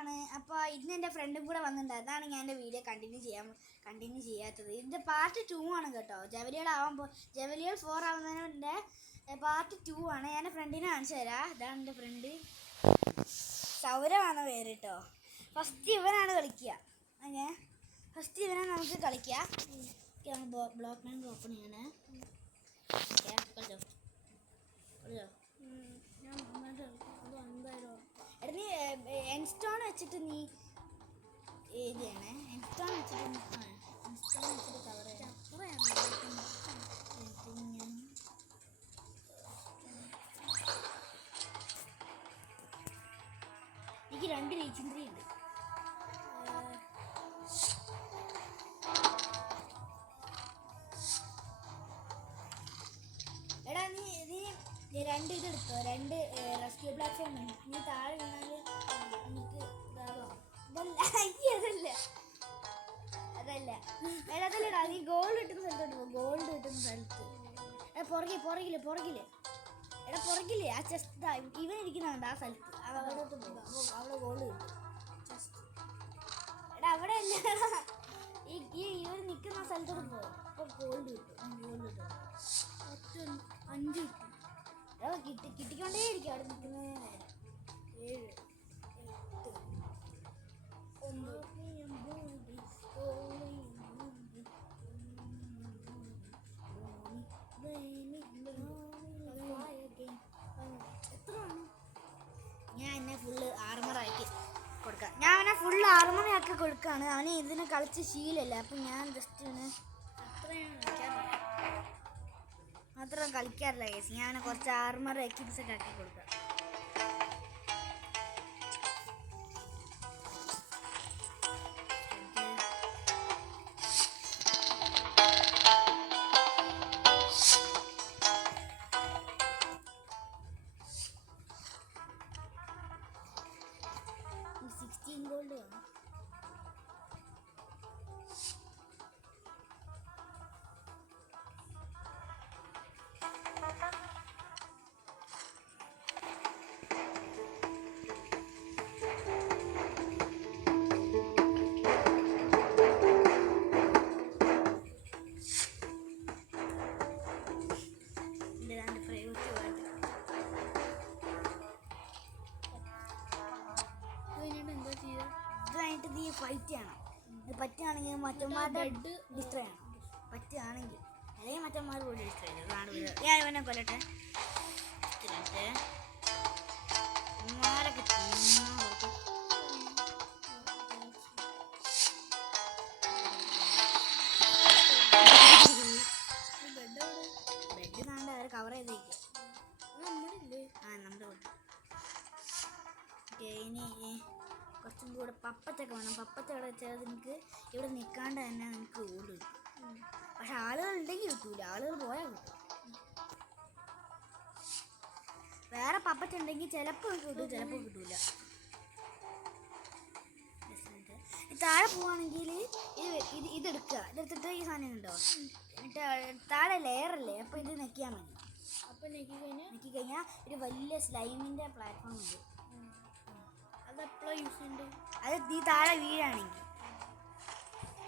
ആണ്. അപ്പോൾ ഇന്ന് എൻ്റെ ഫ്രണ്ടും കൂടെ വന്നിട്ടുണ്ട്. അതാണ് ഞാൻ എൻ്റെ വീഡിയോ കണ്ടിന്യൂ ചെയ്യാത്തത്. ഇതിൻ്റെ പാർട്ട് 2 ആണ് കേട്ടോ. ജവലിയൽ 4 ആവുന്നതിൻ്റെ പാർട്ട് 2 ആണ്. ഞാൻ എൻ്റെ ഫ്രണ്ടിനെ കാണിച്ചു തരാം. ഇതാണ് എൻ്റെ ഫ്രണ്ട്, സൗരവാണ് പേര് കേട്ടോ. ഫസ്റ്റ് ഇവനാണ് കളിക്കുക. അങ്ങനെ ഫസ്റ്റ് ഇവനെ നമുക്ക് കളിക്കാം. ബ്ലോക്ക് മാൻ ഓപ്പൺ ചെയ്യണേ. എടാ നീ എൻസ്റ്റോൺ വെച്ചിട്ട് നീ ഏത് ചെയ്യണേ? എൻസ്റ്റോൺ വെച്ചിട്ട് കവർ ചെയ്യണം. എനിക്ക് 2 ലീച്ചിന്ദ്രി ഉണ്ട്. എടാ നീ 2 ഇതെടുത്തോ, 2 റെസ്ക്യൂ പ്ലാറ്റ്ഫോം. നീ താഴെ വീണാൽ എനിക്ക് അതല്ല അതല്ലടാ, നീ ഗോൾഡ് കിട്ടുന്ന സ്ഥലത്തോട്ട് പോകും. ഗോൾഡ് കിട്ടുന്ന സ്ഥലത്ത് പുറകില് എടാ പുറകില് ആ ചെസ്റ്റ് ഇവൻ ഇരിക്കുന്നുണ്ട് ആ സ്ഥലത്ത്. അവിടെ ഗോൾഡ് കിട്ടും. എടാ അവിടെ അല്ല, ഇവർ നിൽക്കുന്ന സ്ഥലത്തോട്ട് പോകും. അപ്പോൾ ഗോൾഡ് കിട്ടും. 5 കിട്ടും. എടാ കിട്ടിക്കൊണ്ടേ ഇരിക്കും അവിടെ നിൽക്കുന്നതിന് നേരം. 7 8 9 ഞാൻ എന്നെ ഫുള്ള് ആർമറാക്കി കൊടുക്കാം. ഞാൻ അവനെ ഫുള്ള് ആർമറാക്കി കൊടുക്കുകയാണ്. അവന് ഇതിനെ കളിച്ച് ശീലമല്ല. അപ്പം ഞാൻ ജസ്റ്റ് അവന് മാത്രം കളിക്കാറില്ല കേസ്. ഞാൻ അവനെ കുറച്ച് ആർമർ എക്യുപ്സൊക്കെ ആക്കി കൊടുക്കാം. ഗോൾഡ് വേണം. ഫൈറ്റ് ചെയ്യണം. പറ്റുകയാണെങ്കിൽ മറ്റന്മാരുടെ ഡിസ്ട്രോ ചെയ്യണം. പറ്റുകയാണെങ്കിൽ അല്ലെങ്കിൽ മറ്റന്മാർ കൂടി ഡിസ്ട്രോ ചെയ്യും. ഞാൻ ഇവനെ കൊല്ലട്ടെ. ബെഡ് കാണണ്ട, അവർ കവർ ചെയ്തേക്കും. നമ്മുടെ ഇനി കുറച്ചും കൂടെ പപ്പത്തൊക്കെ വേണം. പപ്പത്ത ഇവിടെ വെച്ചാൽ നിനക്ക് ഇവിടെ നിൽക്കാണ്ട് തന്നെ നിനക്ക് ഗോൾഡ് കിട്ടും. പക്ഷെ ആളുകൾ ഉണ്ടെങ്കിൽ കിട്ടൂല, ആളുകൾ പോയാൽ കിട്ടും. വേറെ പപ്പച്ച ഉണ്ടെങ്കിൽ ചിലപ്പോൾ കിട്ടും, ചിലപ്പോൾ കിട്ടൂല. താഴെ പോവാണെങ്കിൽ ഇതെടുക്കുക. ഇതെടുത്തിട്ട് ഈ സാധനം ഉണ്ടോ, എന്നിട്ട് താഴെ ലെയറല്ലേ, അപ്പോൾ ഇത് നെക്കിയാൽ മതി. അപ്പോൾ നെക്കി കഴിഞ്ഞാൽ ഒരു വലിയ സ്ലൈമിൻ്റെ പ്ലാറ്റ്ഫോം ഉണ്ട്. അത് നീ താഴെ വീഴാണെങ്കിൽ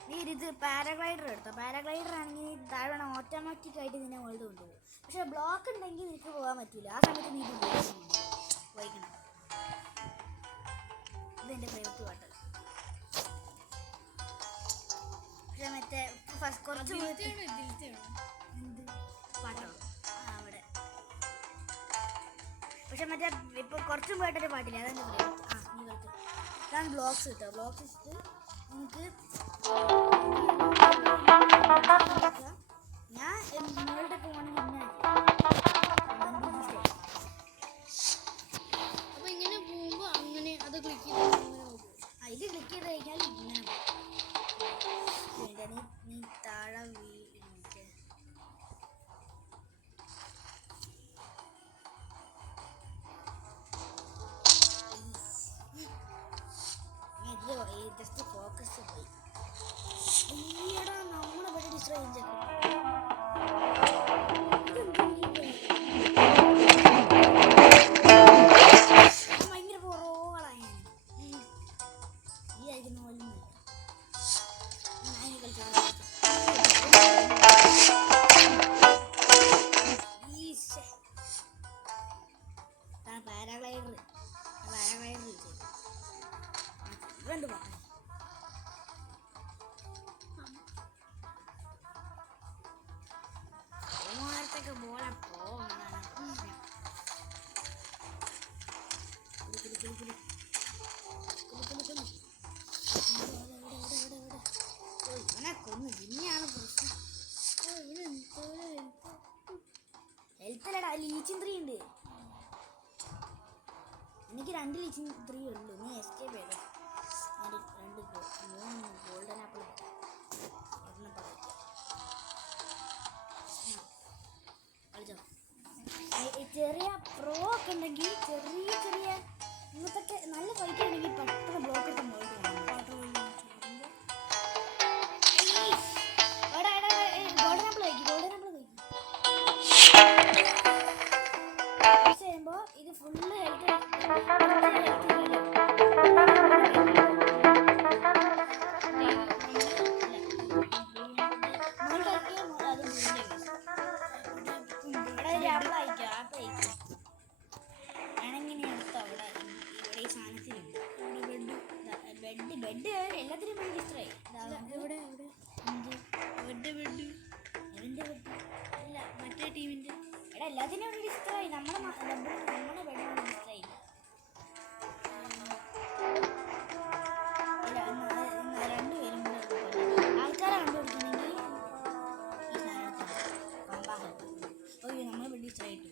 നീ ഇത് പാരാഗ്ലൈഡർ എടുത്തോ. പാരാഗ്ലൈഡർ ആണെങ്കിൽ താഴെ വേണം ഓട്ടോമാറ്റിക് ആയിട്ട് നിന്നെ മുകളിൽ കൊണ്ടുപോകും. പക്ഷെ ബ്ലോക്ക് ഉണ്ടെങ്കിൽ നിനക്ക് പോകാൻ പറ്റില്ല. ആ സമയത്ത് നീ ഇത് വഹിക്കണം. ഇതെൻ്റെ ഫേവറേറ്റ് പാട്ട്. പക്ഷെ മറ്റേ കുറച്ച് എന്ത് പാട്ടോ അവിടെ, പക്ഷെ മറ്റേ ഇപ്പോൾ കുറച്ചും പോയിട്ടൊരു പാട്ടില്ല, അതെൻ്റെ ഫേവറേറ്റ്. നീ കളിച്ചു. ഇതാണ് ബ്ലോക്സ് കിട്ടുക. ബ്ലോക്സ് ഇട്ട് നിങ്ങൾക്ക് ഞാൻ നിങ്ങളുടെ പോകണമെങ്കിൽ ഇങ്ങനെ അപ്പോൾ ഇങ്ങനെ പോകുമ്പോൾ അങ്ങനെ അത് ക്ലിക്ക് ചെയ്ത് ഇത് ക്ലിക്ക് ചെയ്ത് കഴിഞ്ഞാൽ ഇങ്ങനെ നീ താഴെ ജസ്റ്റ് ഫോക്കസ് പോയി. ഈടാ നമ്മളിവിടെ ഡിസ്ട്രോ ചെയ്യും. ഭയങ്കര പുറകളാണ്. അല്ലാണ്ട് പറഞ്ഞു ഓരത്തൊക്കെ പോലെ പോകുന്നതാണ് ഇവനെ കൊന്നു പിന്നെയാണ് പ്രശ്നം. ഹെൽത്തിലടാ ലീച്ചിൻ 3 ഉണ്ട്. എനിക്ക് 2 ലീച്ചിൻ 3 ഉള്ളൂ. നീ എസ്കേപ്പ് ചെയ്തോ. ഞാൻ 2 3 ഗോൾഡൻ ആപ്പിൾ കളിച്ചോ. ചെറിയ പ്രോ ഒക്കെ ഉണ്ടെങ്കിൽ ചെറിയ ഇങ്ങനത്തൊക്കെ നല്ല കളിക്കുകയാണെങ്കിൽ പെട്ടെന്ന് ബ്ലോക്ക് എടുത്ത് പോയിട്ട് ഗോൾഡൻ ആപ്പിൾ ചെയ്യുമ്പോൾ ഇത് ഫുള്ള് ഹെൽത്ത് ബെഡ് എല്ലാത്തിനും വേണ്ടി ഇഷ്ടമായി. അല്ല മറ്റേ ടീമിൻ്റെ എടാ എല്ലാത്തിനും വേണ്ടി ഇഷ്ടമായി. നമ്മുടെ ബെഡിനോട് ഇഷ്ടമായി. രണ്ടുപേരും കൂടെ ആൾക്കാരെ കണ്ടുപിടിക്കണമെങ്കിൽ ഈ സാധനത്തിൽ നമ്മളെ ബെഡ് ഇഷ്ടമായിട്ട്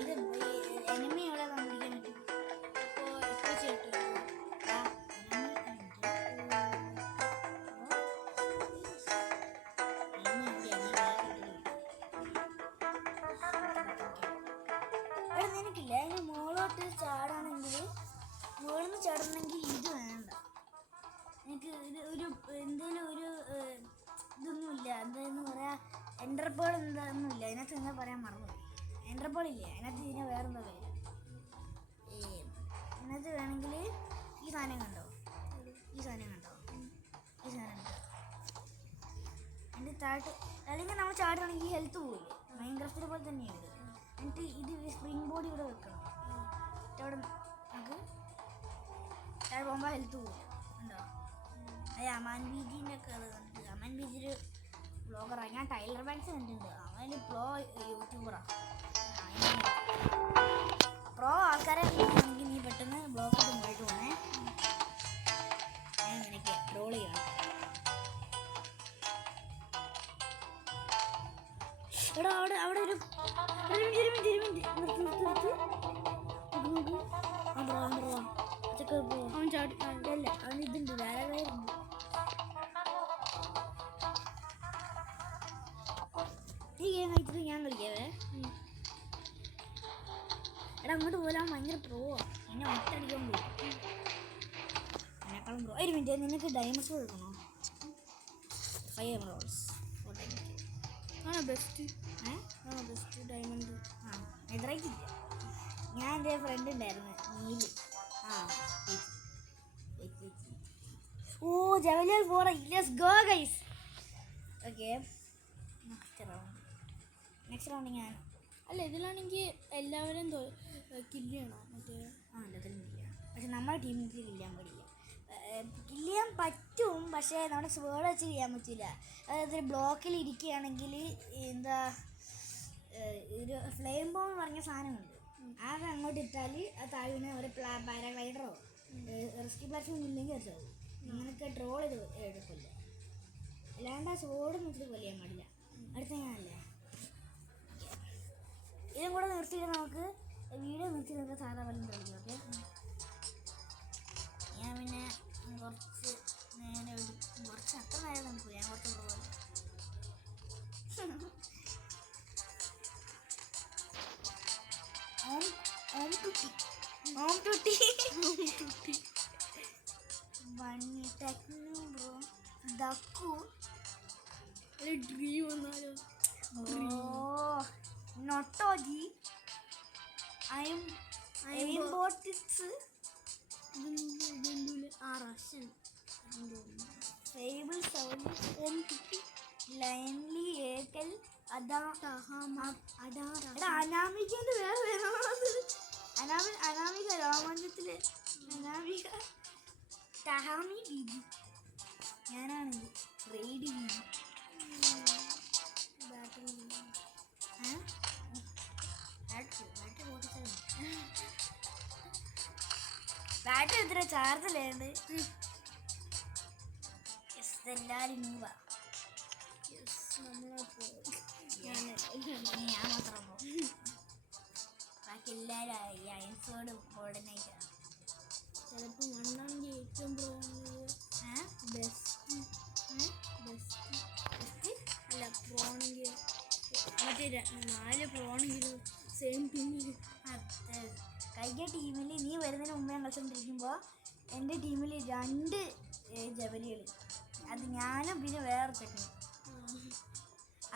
ഇത് എനിമി എവിടെ കണ്ടുപിടിക്കാൻ പറ്റും. നിനക്കില്ല അതിന് മുകളിലോട്ട് മുകളിൽ ചാടണമെങ്കിൽ ഇത് വേണ്ട. എനിക്ക് ഇത് എന്തേലും ഇതൊന്നുമില്ല. എന്താന്ന് പറയാ എൻ്റർപോൾ എന്താണെന്നില്ല അതിനകത്ത്. എന്താ പറയാൻ മറന്നു. എൻ്റർപോൾ ഇല്ലേ അതിനകത്ത്. ഇതിനെ വേറെന്താ പേര്. ഇതിനകത്ത് വേണമെങ്കിൽ ഈ സാധനം കണ്ടോ. എൻ്റെ താഴത്ത് അല്ലെങ്കിൽ നമ്മൾ ചാടുകയാണെങ്കിൽ ഹെൽത്ത് പോവില്ലേ. മൈൻക്രാഫ്റ്റിനെ പോലെ തന്നെയുണ്ട്. എന്നിട്ട് ഇത് സ്പ്രിംഗ് ബോർഡ് ഇവിടെ വെക്കണം. അവിടെ നമുക്ക് താഴെ പോകുമ്പോൾ ഹെൽത്ത് പോവില്ല. ഉണ്ടോ. അത് അമാൻ ബീജിൻ്റെ ഒക്കെ അത് കണ്ടിട്ട്. അമാൻ ബീജിൽ ബ്ലോഗറാണ്. ഞാൻ ടൈലർ ബാങ്ക്സ് കണ്ടിട്ടുണ്ട്. അവൻ യൂട്യൂബറാണ്. പ്രോ ആൾക്കാരെ ആണെങ്കിൽ നീ പെട്ടെന്ന് ബ്ലോഗ് മുമ്പോട്ട് പോകണേ. ഞാൻ ഇങ്ങനെയൊക്കെ ട്രോൾ ചെയ്യണം. എടാ അവിടെ ഒരു അവൻ ചാടില്ല. അവൻ ഇതുണ്ട് വേറെ വേറുണ്ട്. ഈ ഗെയിം കളിച്ചിട്ട് ഞാൻ കളിക്കാവേ. എടാ അങ്ങോട്ട് പോലാൻ ഭയങ്കര പ്രോ. എന്നെ ഒറ്റടിക്കാൻ പോയി. എന്നെക്കാളും പ്രോ. ഒരു മിനിറ്റ്, നിനക്ക് ഡയമണ്ട്സ് കൊടുക്കണോ? 5 എമറോൾസ് ആണോ ബെസ്റ്റ്? Best diamond. നെതറൈറ്റില്ല. ഞാൻ എൻ്റെ ഫ്രണ്ട് ഉണ്ടായിരുന്നു നീല്. ഓ ജവലിയർ 4. Let's go guys. Okay next round ഞാൻ അല്ല ഇതിലാണെങ്കിൽ എല്ലാവരും കില്ല് ചെയ്യണോ? മറ്റേ എല്ലാത്തിലും കില്ല് ചെയ്യണം. പക്ഷെ നമ്മുടെ ടീമിൽ കില്ല് ചെയ്യാൻ പാടില്ല. കില്ല് ചെയ്യാൻ പറ്റും പക്ഷേ നമ്മുടെ സ്വേഡ് വെച്ച് ചെയ്യാൻ പറ്റില്ല. അതായത് ബ്ലോക്കിൽ ഇരിക്കുകയാണെങ്കിൽ എന്താ ഒരു ഫ്ലെയിം ബോംബ് പറഞ്ഞ സാധനമുണ്ട്. അത് അങ്ങോട്ട് ഇട്ടാൽ അത് താഴ്ന്ന ഒരു പാരാഗ്ലൈഡറോ റെസ്ക്യൂ പ്ലാറ്റ്ഫോം ഇല്ലെങ്കിൽ അത് ചാവും. അങ്ങനെയൊക്കെ ട്രോൾ ചെയ്ത് എടുക്കില്ല. അല്ലാണ്ട് ആ സ്വേഡ് നിർത്തിയിട്ട് കൊല്ലാൻ പാടില്ല. അടുത്ത ഞാനല്ലേ ഇതും കൂടെ നിർത്തിയിട്ട് നമുക്ക് വീഡിയോ നിർത്തി നമുക്ക് സാധാ പോലെ കളിക്കും. ഓക്കെ ഞാൻ പിന്നെ കുറച്ച് അത്ര നേരം നമുക്ക് ഞാൻ കുറച്ച് പോലെ ഓം ടുട്ടി ബണ്ണി ടെക്നോ ബ്രോ ദക്കു ഡ്രീം വന്നാലോ? നോട്ടോജി ഐംബോട്ടിക്സ് റഷ്യൻ ഫേബിൾ സൗണ്ട് ഓം ടുട്ടി ലൈൻലി ഏക്കൽ അനാമികേൻ്റെ വേറെ വേണം. അനാമിക രോമാഞ്ചത്തിലെ അനാമിക ടഹാമി ബീജി. ഞാനാണെങ്കിൽ റെയ്ഡ് ബീജി. ബാറ്ററി ബാറ്ററി എത്ര ചാർജിലുണ്ട്? എല്ലാരും നൂവാ. ഞാൻ മാത്രം പോകും. ബാക്കി എല്ലാവരും അയൻസോട് ഗോൾഡനായിട്ടാണ്. ചിലപ്പോൾ മണ്ണാണെങ്കിൽ ഏറ്റവും ബെസ്റ്റ് അല്ല പ്രോണെങ്കിൽ മറ്റേ 4 പ്രോണെങ്കിൽ സെയിം ടീമിൽ. കഴിഞ്ഞ ടീമിൽ നീ വരുന്നതിന് മുമ്പേ ഞാൻ കളിച്ചുകൊണ്ടിരിക്കുമ്പോൾ എൻ്റെ ടീമിൽ 2 ജബലികൾ. അത് ഞാനും പിന്നെ വേറെ ചെക്കണം.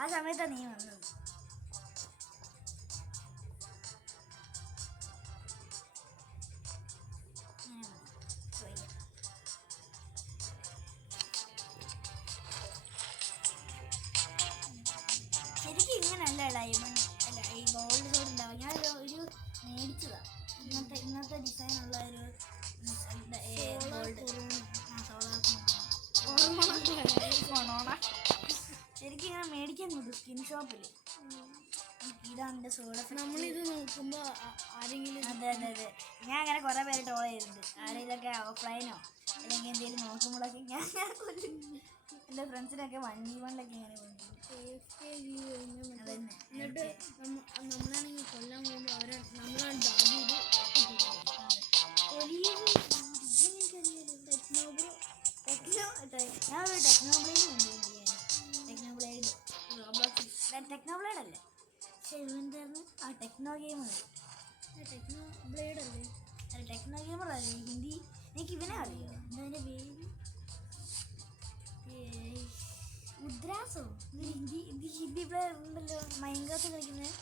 ആ സമയത്താണ് നീ വന്നത്. ശരിക്കും ഇങ്ങനല്ല ഡയമണ്ട് അല്ല ഈ ഗോൾഡ് സോഡ് ഉണ്ടാവും. ഞാൻ ഒരു മേടിച്ചതാണ്. ഇങ്ങനത്തെ ഡിസൈനുള്ള ഒരു ഗോൾഡ് ശരിക്കും ഇങ്ങനെ മേടിക്കാൻ കിട്ടും സ്കിൻ ഷോപ്പിൽ. ഇതാണ് എൻ്റെ സോഡ. നമ്മളിത് നോക്കുമ്പോൾ ആരെങ്കിലും അതെ ഞാൻ അങ്ങനെ കുറേ പേര് ട്രോൾ ചെയ്തിട്ടുണ്ട്. ആരെങ്കിലൊക്കെ ഓഫ്ലൈനോ അല്ലെങ്കിൽ എന്തെങ്കിലും നോക്കുമ്പോഴൊക്കെ ഞാൻ എൻ്റെ ഫ്രണ്ട്സിനൊക്കെ 1v1 ഇങ്ങനെ കൊണ്ടുപോകും. അതന്നെ. എന്നിട്ട് നമ്മളാണെങ്കിൽ കൊല്ലാൻ പോകുമ്പോൾ അവരെ നമ്മളാണ് ഞാനൊരു ടെക്നോബ്ലേഡ് കൊണ്ടുപോയി. ടെക്നോബ്ലേഡ് അല്ലേ പക്ഷെ ഇവന്തായിരുന്നു ആ ടെക്നോ ഗെയിമർ. ബ്ലേഡ് അല്ലേ? അല്ല ടെക്നോ ഗെയിമർ അല്ലേ ഹിന്ദി. എനിക്ക് ഇവനെ അറിയോ? എന്താ പേര്? ഉദ്രാസോ? ഹിന്ദി പ്ലെയർ ഉണ്ടല്ലോ മൈൻക്രാഫ്റ്റ് കളിക്കുന്നത്.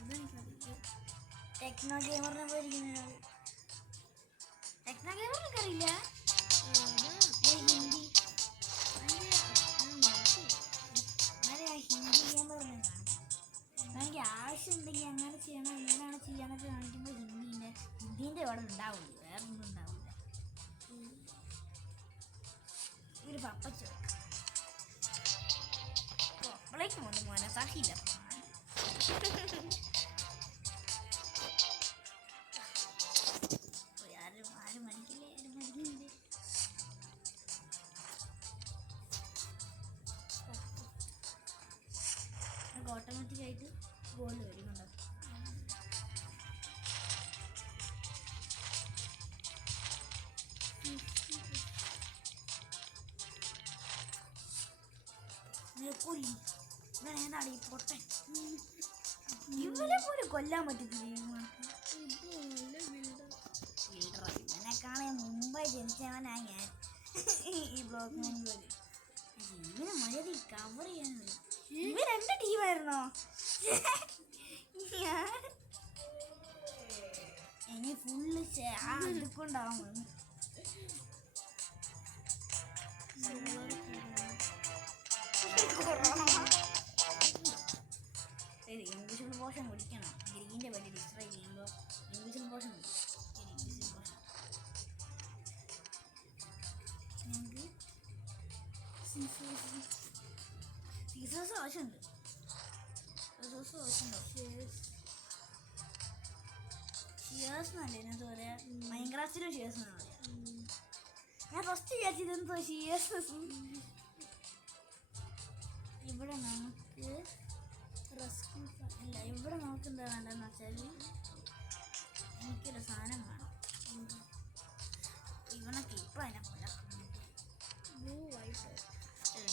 അതെനിക്കറിയില്ല. ടെക്നോ ഗെയിമറിനെ പോയിരിക്കുന്ന ആൾ. ടെക്നോ ഗെയിമറിനൊക്കെ അറിയില്ല? ഹിന്ദി ഹിന്ദി ഗെയിമർ കാണും. എനിക്ക് ആവശ്യമുണ്ടെങ്കിൽ അങ്ങനെ ചെയ്യണം ഇങ്ങനെയാണ് ചെയ്യാനൊക്കെ കാണിക്കുമ്പോൾ ഹിന്ദീൻ്റെ അവിടെ ഉണ്ടാവില്ല. വേറെ ഒന്നും ഉണ്ടാവില്ല. ഒരു പപ്പച്ചോ അപ്പോഴേക്കും ഒന്ന് മോനെ സാഹില്ല. ആരും മടിക്കില്ലേ? മടിക്കുന്നുണ്ട്. ഓട്ടോമാറ്റിക്കായിട്ട് ഗോൾഡ് വരുന്നുണ്ടോ? ഇവനാണ് ഈ പൊട്ടൻ. ഇവനെ പോലും കൊല്ലാൻ പറ്റത്തില്ല. ഇവനെ കാണാൻ മുമ്പേ ജനിച്ചവനാ ഞാൻ. ഈ ബ്ലോക്ക് പോലെ ഇവന് മര്യാദ കവർ ചെയ്യാൻ. ഇവൻ 2 ടീമായിരുന്നോ? ഇനി ഫുള്ള് അതുകൊണ്ടാവും. ഇൻവിസിബിൾ പോഷൻ കുടിക്കണം. ഗ്രീൻ്റെ പറ്റി ഡിസ്ട്രൈ ചെയ്യുമ്പോൾ ഇൻവിസിബിൾ പോഷൻ ഞങ്ങൾക്ക് സീസേഴ്സ് ആവശ്യമുണ്ട്. ഷിയേഴ്സ് എന്നല്ലേ ഇതിനകത്ത് പറയാ? മൈൻക്രാഫ്റ്റിലും ഷിയേഴ്സ് എന്നാണ് പറയാ. ഞാൻ ഫസ്റ്റ് വിചാരിച്ചതെന്തോ ഷിയേഴ്സ്. ഇവിടെ നമുക്ക് അല്ല ഇവിടെ നമുക്ക് എന്താ വേണ്ടതെന്ന് വെച്ചാൽ എനിക്കൊരു സാധനം വേണം. ഇവനൊക്കെ ഇപ്പം അതിനെ കൊല്ലാൻ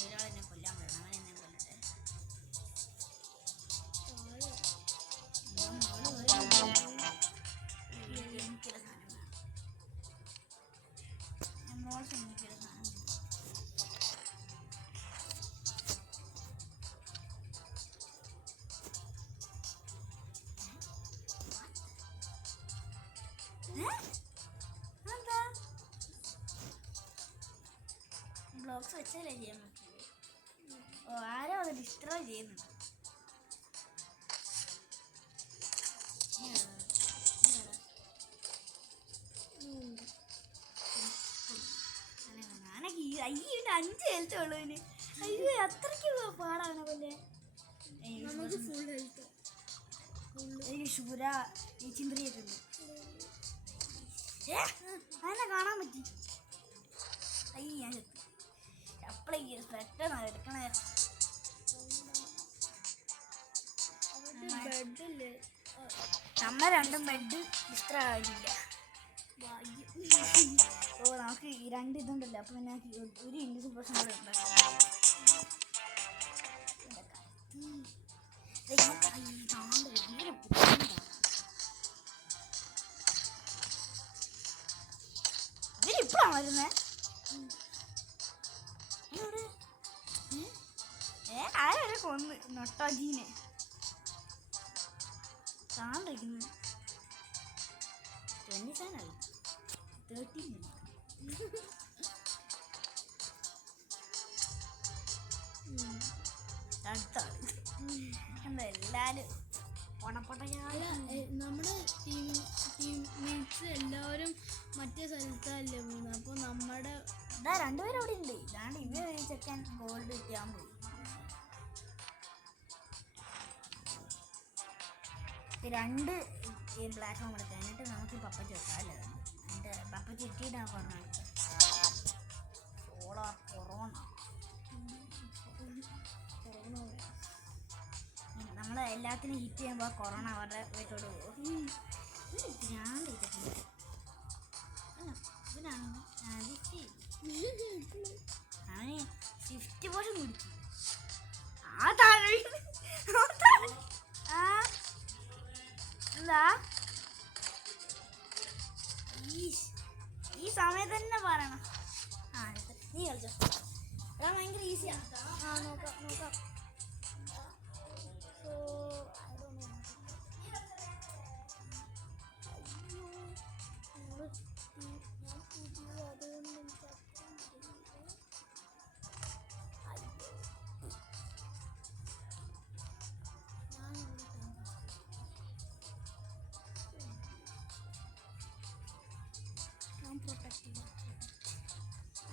ഒരാളെന്നെ കൊല്ലാൻ പറ്റണം. അവൻ എന്നെ കൊല്ലട്ടെ. എനിക്കൊരു സാധനം വേണം. എനിക്കൊരു സാധനം എന്താ ബ്ലോക്സ് വെച്ചാലേ ചെയ്യാൻ പറ്റില്ല. ഓ ആരോ അത് ഡിസ്ട്രോയ് ചെയ്യുന്നുണ്ട്. അയ്യോ 5 ഹെൽത്ത് ഉള്ളൂ ഇനി. അയ്യോ അത്രയ്ക്ക് പാടാണ് പോലെ. നമുക്ക് ഫുൾ ഹെൽത്ത് എനിക്ക് ശൂര ഈ ചിന്ത്രിയൊക്കെ ഉണ്ട്. അതിനെ കാണാൻ പറ്റി. അയ്യ ഞാൻ അപ്പളേക്ക് പെട്ടെന്ന് എടുക്കണേ. ബെഡില്ലേ നമ്മ രണ്ടും ബെഡ് ഇഷ്ടമായിട്ടില്ല. ഓ നമുക്ക് ഈ 2 ഇതുണ്ടല്ലോ, അപ്പൊ പിന്നെ ഒരു ഇൻഡിവിജ്വൽ പ്രശ്നം കൂടെ ഉണ്ടാക്കാം. ഇവരിപ്പോഴാണ് വരുന്നേ. ആരെ കൊന്ന് നൊട്ടാജീനെ കാണണ്ടിരിക്കുന്നത്. 27 അല്ല 13. അടുത്താണ് എന്താ എല്ലാരും അല്ല നമ്മുടെ ടീംമേറ്റ്സ് എല്ലാവരും മറ്റേ സ്ഥലത്തല്ലേ പോകുന്നത്. അപ്പോൾ നമ്മുടെ ഇതാ 2 പേരും അവിടെ ഉണ്ട്. ഇതാണ്ട് ഇവ ചെക്കാൻ ഗോൾഡ് കിട്ടിയാൻ പോയി. 2 പ്ലാറ്റ്ഫോം എടുക്കാം. എന്നിട്ട് നമുക്ക് പപ്പച്ച് വെക്കാം അല്ലേ. എന്നിട്ട് പപ്പച്ച് ഇട്ടിട്ടാണ് പറഞ്ഞത് സോളാർ കൊറോണ. നമ്മൾ എല്ലാത്തിനും ഹീറ്റ് ചെയ്യുമ്പോൾ കൊറോണ അവരുടെ വീട്ടോട് പോകും. ഞാൻ ചെയ്തിട്ടുണ്ട്. ഇവനാണ് 50% കുടിച്ചു. ആ താഴെ എന്താ ഈ സമയത്ത് തന്നെ പറയണം. നീ കളിച്ചോ. അതാ ഭയങ്കര ഈസിയാണ്. നോക്കാം.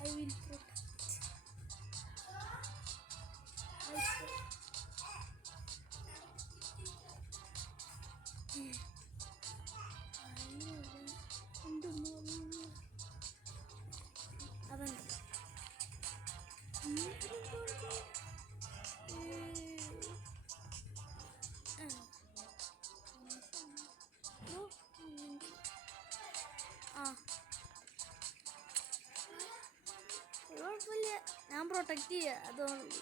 I will protect. കുഴപ്പമില്ല, ഞാൻ പ്രൊട്ടക്ട് ചെയ്യാം. അതുകൊണ്ട്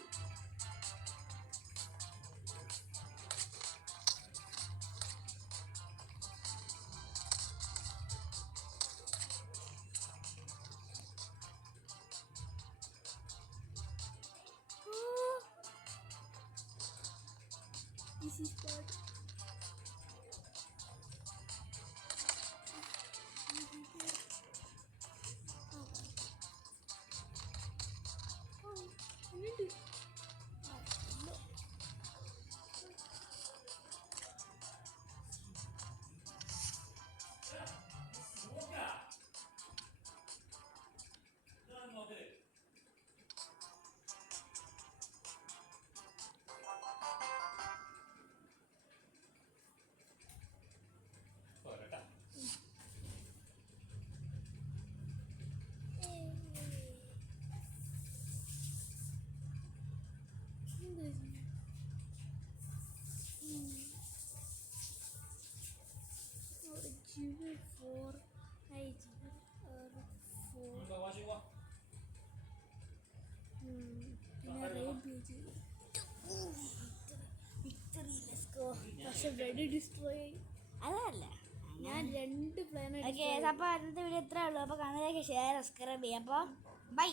this is bad. പക്ഷെ വെടി ഡിസ്ട്രോയ് അതല്ല ഞാൻ 2 പ്ലാനറ്റ്. ഓക്കെ, അപ്പോൾ അടുത്ത വീഡിയോ ഇത്രേ ഉള്ളൂ. അപ്പോൾ കാണുന്നതിലേക്ക് ഷെയർ സബ്സ്ക്രൈബ് ചെയ്യാം. അപ്പോൾ ബൈ.